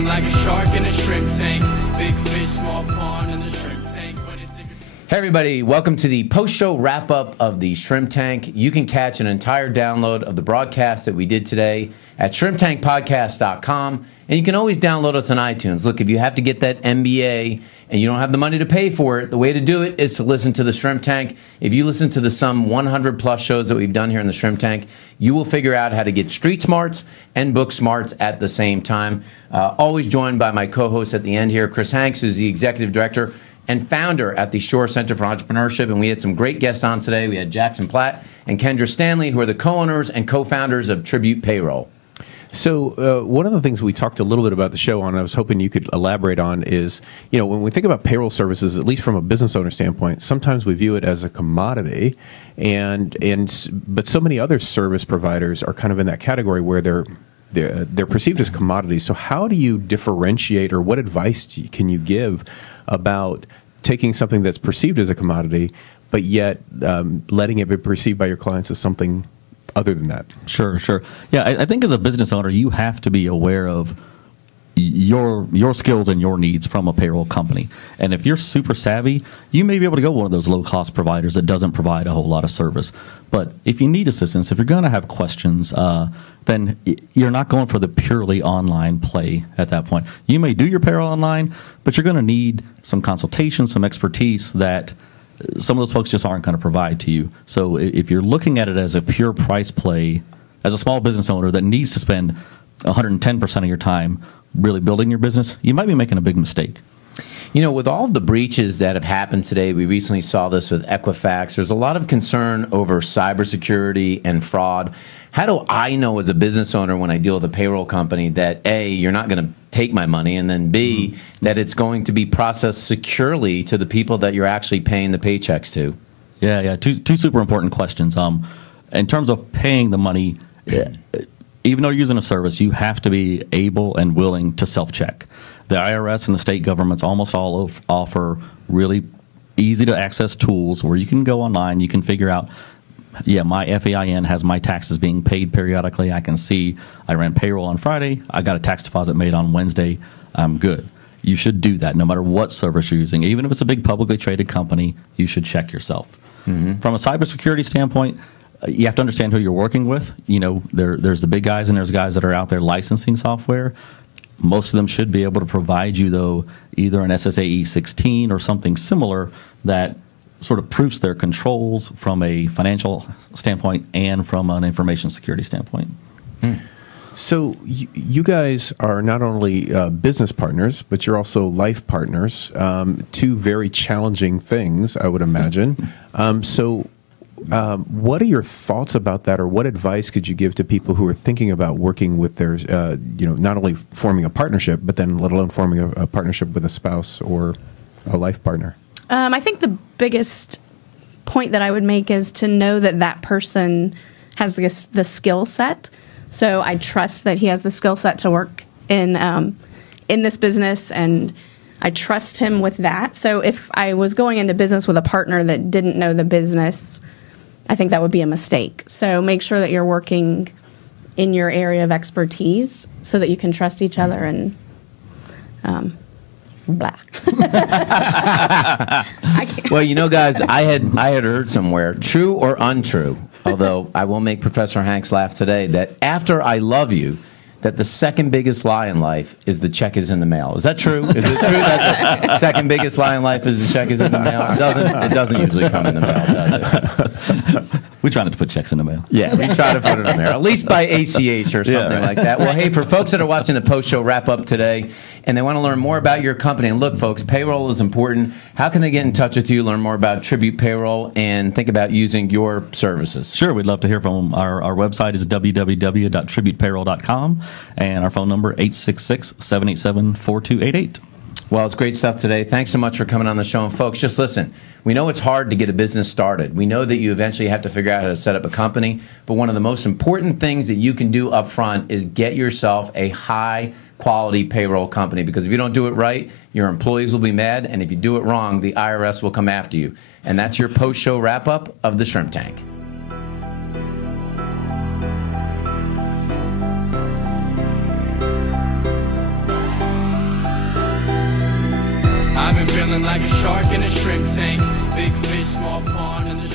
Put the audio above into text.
Swimming like a shark in a shrimp tank. Big fish, small pond in the shrimp tank. Hey everybody, welcome to the post-show wrap-up of the Shrimp Tank. You can catch an entire download of the broadcast that we did today at shrimptankpodcast.com, and you can always download us on iTunes. Look, if you have to get that MBA and you don't have the money to pay for it, the way to do it is to listen to the Shrimp Tank. If you listen to the some 100-plus shows that we've done here in the Shrimp Tank, you will figure out how to get street smarts and book smarts at the same time. Always joined by my co-host at the end here, Chris Hanks, who's the executive director and founder at the Shore Center for Entrepreneurship. And we had some great guests on today. We had Jackson Platt and Kendra Stanley, who are the co-owners and co-founders of Tribute Payroll. So one of the things we talked a little bit about the show on, I was hoping you could elaborate on, is, you know, when we think about payroll services, at least from a business owner standpoint, sometimes we view it as a commodity, but so many other service providers are kind of in that category where they're perceived as commodities. So how do you differentiate, or what advice can you give about taking something that's perceived as a commodity, but yet letting it be perceived by your clients as something other than that? Sure. Yeah, I think as a business owner, you have to be aware of your skills and your needs from a payroll company. And if you're super savvy, you may be able to go one of those low-cost providers that doesn't provide a whole lot of service. But if you need assistance, if you're going to have questions, then you're not going for the purely online play at that point. You may do your payroll online, but you're going to need some consultation, some expertise that some of those folks just aren't going to provide to you. So if you're looking at it as a pure price play, as a small business owner that needs to spend 110% of your time really building your business, you might be making a big mistake. You know, with all of the breaches that have happened today, we recently saw this with Equifax, there's a lot of concern over cybersecurity and fraud. How do I know as a business owner when I deal with a payroll company that A, you're not going to take my money, and then B, that it's going to be processed securely to the people that you're actually paying the paychecks to? Yeah, two super important questions. In terms of paying the money, even though you're using a service, you have to be able and willing to self-check. The IRS and the state governments almost all offer really easy-to-access tools where you can go online, you can figure out, yeah, my FEIN has my taxes being paid periodically. I can see I ran payroll on Friday. I got a tax deposit made on Wednesday. I'm good. You should do that no matter what service you're using. Even if it's a big publicly traded company, you should check yourself. From a cybersecurity standpoint, you have to understand who you're working with. You know, there's the big guys and there's guys that are out there licensing software. Most of them should be able to provide you, though, either an SSAE 16 or something similar that sort of proofs their controls from a financial standpoint and from an information security standpoint. So you guys are not only business partners, but you're also life partners, two very challenging things, I would imagine. What are your thoughts about that, or what advice could you give to people who are thinking about working with their, not only forming a partnership, but then let alone forming a partnership with a spouse or a life partner? I think the biggest point that I would make is to know that that person has the skill set. So I trust that he has the skill set to work in this business, and I trust him with that. So if I was going into business with a partner that didn't know the business, I think that would be a mistake. So make sure that you're working in your area of expertise so that you can trust each other and blah. Well, you know, guys, I had heard somewhere, true or untrue, although I will make Professor Hanks laugh today, that after I love you, that the second biggest lie in life is the check is in the mail. Is that true? Is it true that the second biggest lie in life is the check is in the mail? It doesn't usually come in the mail, does it? We try not to put checks in the mail. Yeah, we try to put it in there, at least by ACH or something like that. Well, hey, for folks that are watching the post-show wrap-up today and they want to learn more about your company, and look, folks, payroll is important. How can they get in touch with you, learn more about Tribute Payroll, and think about using your services? Sure, we'd love to hear from them. Our website is www.tributepayroll.com, and our phone number 866-787-4288. Well, it's great stuff today. Thanks so much for coming on the show. And folks, just listen. We know it's hard to get a business started. We know that you eventually have to figure out how to set up a company. But one of the most important things that you can do up front is get yourself a high-quality payroll company. Because if you don't do it right, your employees will be mad. And if you do it wrong, the IRS will come after you. And that's your post-show wrap-up of the Shrimp Tank. Feeling like a shark in a shrimp tank. Big fish, small pond in the